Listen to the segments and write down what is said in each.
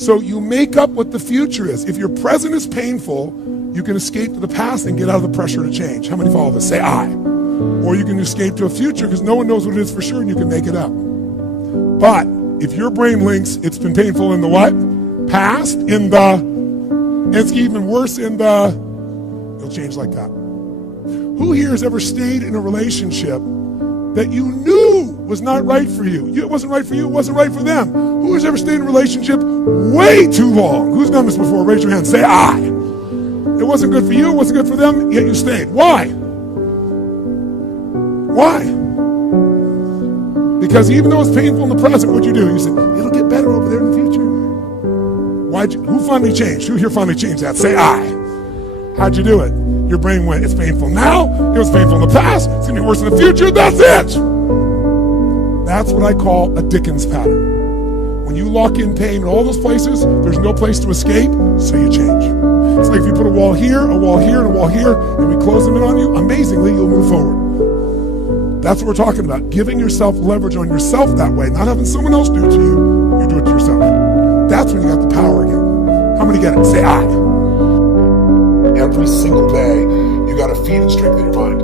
So you make up what the future is. If your present is painful, you can escape to the past and get out of the pressure to change. How many follow this? Say I. Or you can escape to a future because no one knows what it is for sure and you can make it up. But if your brain links, it's been painful in the what? Past, in the, and it's even worse in the, it'll change like that. Who here has ever stayed in a relationship that you knew was not right for you? It wasn't right for you, it wasn't right for them. Who has ever stayed in a relationship way too long? Who's done this before? Raise your hand, say I. It wasn't good for you, it wasn't good for them, yet you stayed. Why? Why? Because even though it's painful in the present, what'd you do? You said, it'll get better over there in the future. Who finally changed? Who here finally changed that? Say I. How'd you do it? Your brain went, it's painful now, it was painful in the past, it's gonna be worse in the future, that's it! That's what I call a Dickens pattern. When you lock in pain in all those places, there's no place to escape, so you change. It's like if you put a wall here, and a wall here, and we close them in on you, amazingly, you'll move forward. That's what we're talking about, giving yourself leverage on yourself that way, not having someone else do it to you, you do it to yourself. That's when you got the power again. How many get it? Say I. Every single day, you got to feed and strengthen your mind.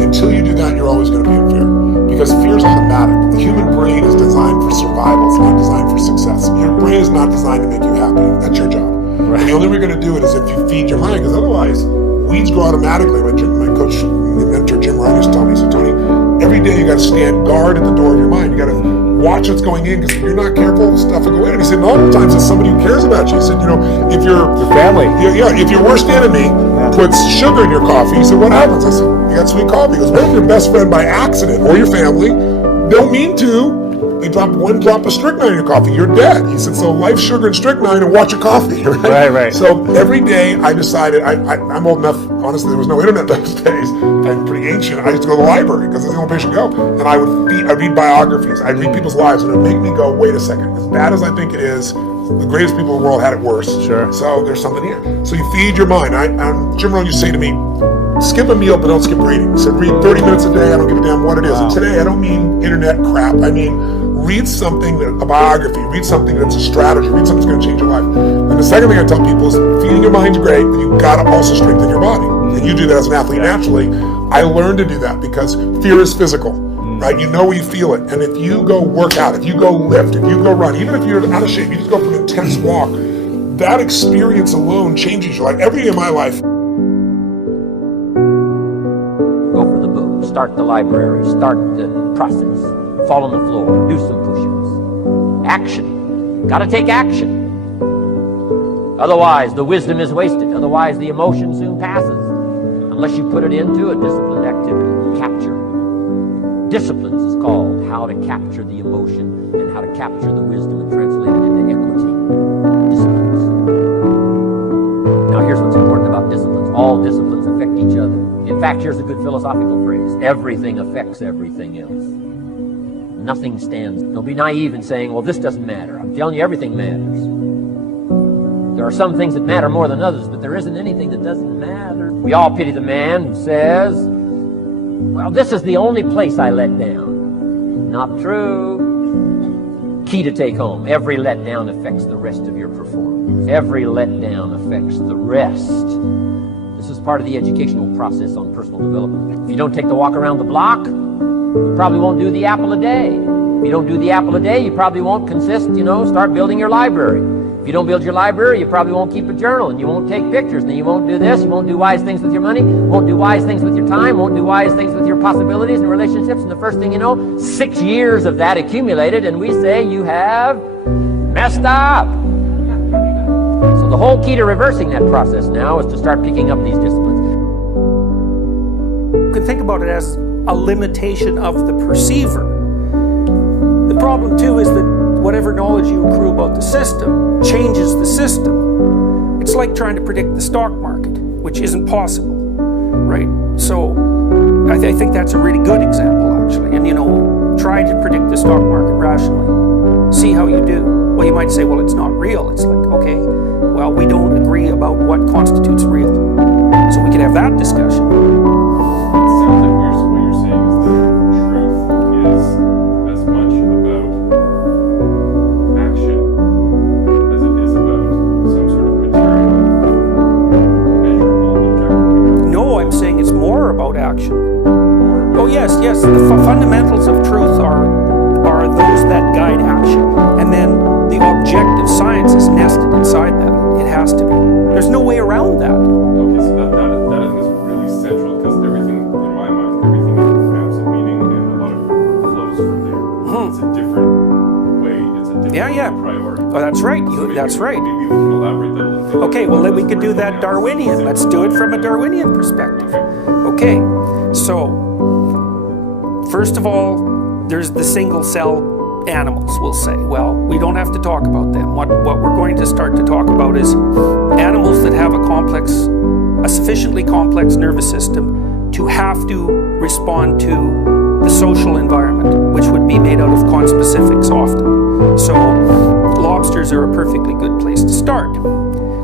Until you do that, you're always going to be in fear. Because fear is automatic. The human brain is designed for survival. It's not designed for success. Your brain is not designed to make you happy. That's your job. Right. And the only way you're going to do it is if you feed your mind, because otherwise, weeds grow automatically. My coach, my mentor, Jim Rohn, used to tell me, he said, Tony, every day you got to stand guard at the door of your mind. You got to watch what's going in, because if you're not careful, stuff will go in. And he said, oftentimes it's somebody who cares about you. He said, if your family, if your worst enemy puts sugar in your coffee, he said, what happens? I said, you got sweet coffee. He goes, what if your best friend by accident or your family don't mean to, they drop one drop of strychnine in your coffee, you're dead. He said, so life, sugar, and strychnine, and watch your coffee, right? Right. So every day I decided, I'm old enough, honestly, there was no internet those days. I'm pretty ancient. I used to go to the library because it's the only place you go. And I'd read biographies, I'd read people's lives, and it would make me go, wait a second, as bad as I think it is, the greatest people in the world had it worse. Sure. So there's something here. So you feed your mind. Jim Rohn used to say to me, skip a meal, but don't skip reading. He said, read 30 minutes a day, I don't give a damn what it is. Wow. And today, I don't mean internet crap. I mean, read something, a biography, read something that's a strategy, read something that's going to change your life. And the second thing I tell people is, feeding your mind's great, but you've got to also strengthen your body. And you do that as an athlete naturally. I learned to do that because fear is physical, right? You know where you feel it. And if you go work out, if you go lift, if you go run, even if you're out of shape, you just go for an intense walk, that experience alone changes your life. Every day of my life. Go for the book, start the library, start the process, fall on the floor, do some push-ups. Action. Got to take action. Otherwise, the wisdom is wasted. Otherwise, the emotion soon passes. Unless you put it into a disciplined activity. Capture. Disciplines is called how to capture the emotion and how to capture the wisdom and translate it into equity. Disciplines. Now, here's what's important about disciplines. All disciplines affect each other. In fact, here's a good philosophical phrase. Everything affects everything else. Nothing stands. Don't be naive in saying, well, this doesn't matter. I'm telling you, everything matters. There are some things that matter more than others, but there isn't anything that doesn't matter. We all pity the man who says, well, this is the only place I let down. Not true. Key to take home. Every letdown affects the rest of your performance. Every letdown affects the rest. This is part of the educational process on personal development. If you don't take the walk around the block, you probably won't do the apple a day. If you don't do the apple a day, you probably won't start building your library. If you don't build your library, you probably won't keep a journal, and you won't take pictures, and you won't do this, you won't do wise things with your money, won't do wise things with your time, won't do wise things with your possibilities and relationships, and the first thing you know, 6 years of that accumulated, and we say you have messed up. So the whole key to reversing that process now is to start picking up these disciplines. You can think about it as a limitation of the perceiver. The problem too is that whatever knowledge you accrue about the system changes the system. It's like trying to predict the stock market, which isn't possible, right? So I think that's a really good example, actually. And try to predict the stock market rationally. See how you do. Well, you might say, well, it's not real. It's like, okay, well, we don't agree about what constitutes real. So we could have that discussion. Sounds like what you're saying is that truth is as much about action as it is fundamentals of truth are those that guide action. And then the objective science is nested inside that. It has to be. There's no way around that. Okay, so that I think is really central, because everything, in my mind, everything maps a meaning, and a lot of it flows from there. It's a different way, it's a different priority. Oh, that's right. That's right. Maybe we can elaborate that a little bit. Okay, well then we could do that Darwinian. Let's do it from a Darwinian perspective. Okay, so first of all, there's the single cell animals, we'll say. Well, we don't have to talk about them. What we're going to start to talk about is animals that have a sufficiently complex nervous system to have to respond to the social environment, which would be made out of conspecifics often. So lobsters are a perfectly good place to start.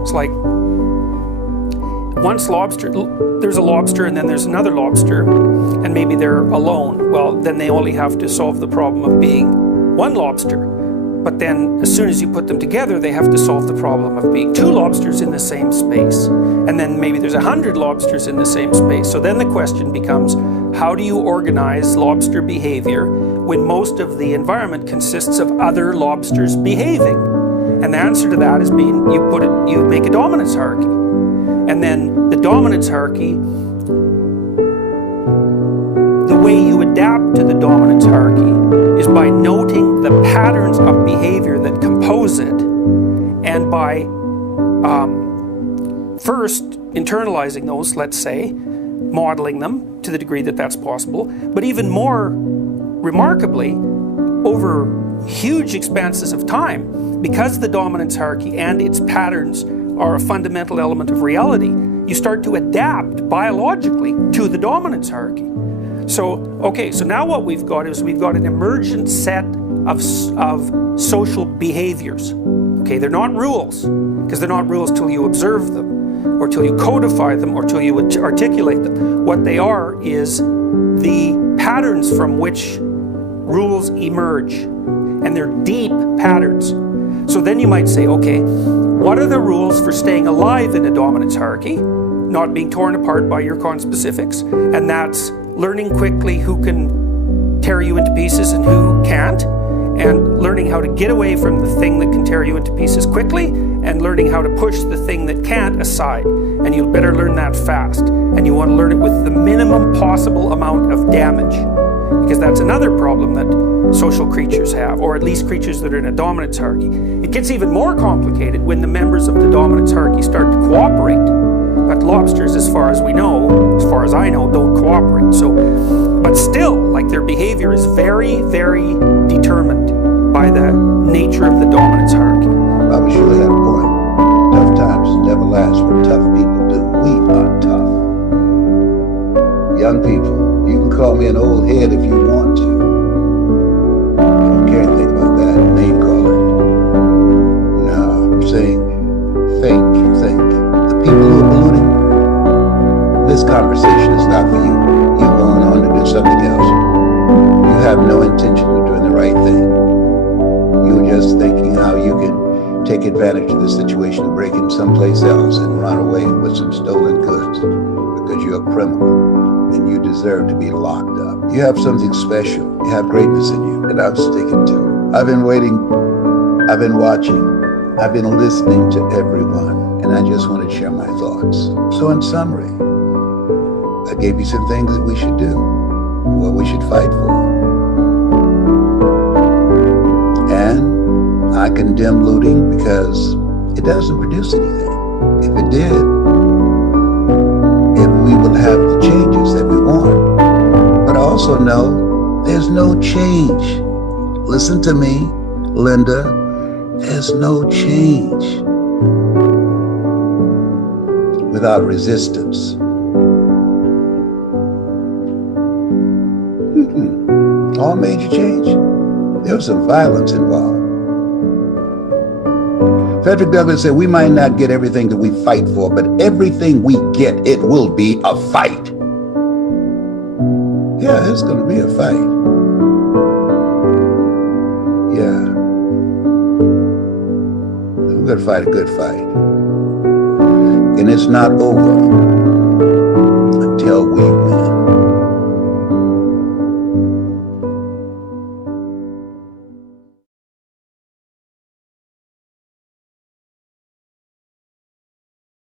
It's like there's a lobster and then there's another lobster, and maybe they're alone. Well, then they only have to solve the problem of being one lobster. But then as soon as you put them together, they have to solve the problem of being two lobsters in the same space. And then maybe there's 100 lobsters in the same space. So then the question becomes, how do you organize lobster behavior when most of the environment consists of other lobsters behaving? And the answer to that is you make a dominance hierarchy. And then the dominance hierarchy, the way you adapt to the dominance hierarchy is by noting the patterns of behavior that compose it, and by first internalizing those, let's say, modeling them to the degree that that's possible, but even more remarkably, over huge expanses of time, because the dominance hierarchy and its patterns are a fundamental element of reality, you start to adapt biologically to the dominance hierarchy. So now what we've got is we've got an emergent set of social behaviors. Okay, they're not rules, because they're not rules till you observe them, or till you codify them, or till you articulate them. What they are is the patterns from which rules emerge, and they're deep patterns. So then you might say, okay, what are the rules for staying alive in a dominance hierarchy, not being torn apart by your conspecifics? And that's learning quickly who can tear you into pieces and who can't, and learning how to get away from the thing that can tear you into pieces quickly, and learning how to push the thing that can't aside. And you'd better learn that fast. And you want to learn it with the minimum possible amount of damage, because that's another problem that social creatures have, or at least creatures that are in a dominance hierarchy. It gets even more complicated when the members of the dominance hierarchy start to cooperate. But lobsters, as far as I know, don't cooperate. But still, like, their behavior is very, very determined by the nature of the dominance hierarchy. Robert surely had a point. Tough times never last. What tough people do, we are tough. Young people, you can call me an old head if you want to. I don't care anything about that name calling. No, I'm saying think. The people who are polluting this conversation is not for you. You're going on to do something else. You have no intention of doing the right thing. You're just thinking how you can take advantage of the situation and break in someplace else and run away with some stolen goods because you're a criminal and you deserve to be locked up. You have something special. You have greatness in you, and I'm sticking to it. I've been waiting. I've been watching. I've been listening to everyone, and I just want to share my thoughts. So in summary, I gave you some things that we should do, what we should fight for. And I condemn looting because it doesn't produce anything. If it did, we would have the changes that we want. But I also know there's no change. Listen to me, Linda. There's no change without resistance. All major change, there was some violence involved. Frederick Douglass said, we might not get everything that we fight for, but everything we get, it will be a fight. Yeah, it's going to be a fight. Yeah. We're going to fight a good fight. And it's not over until we win.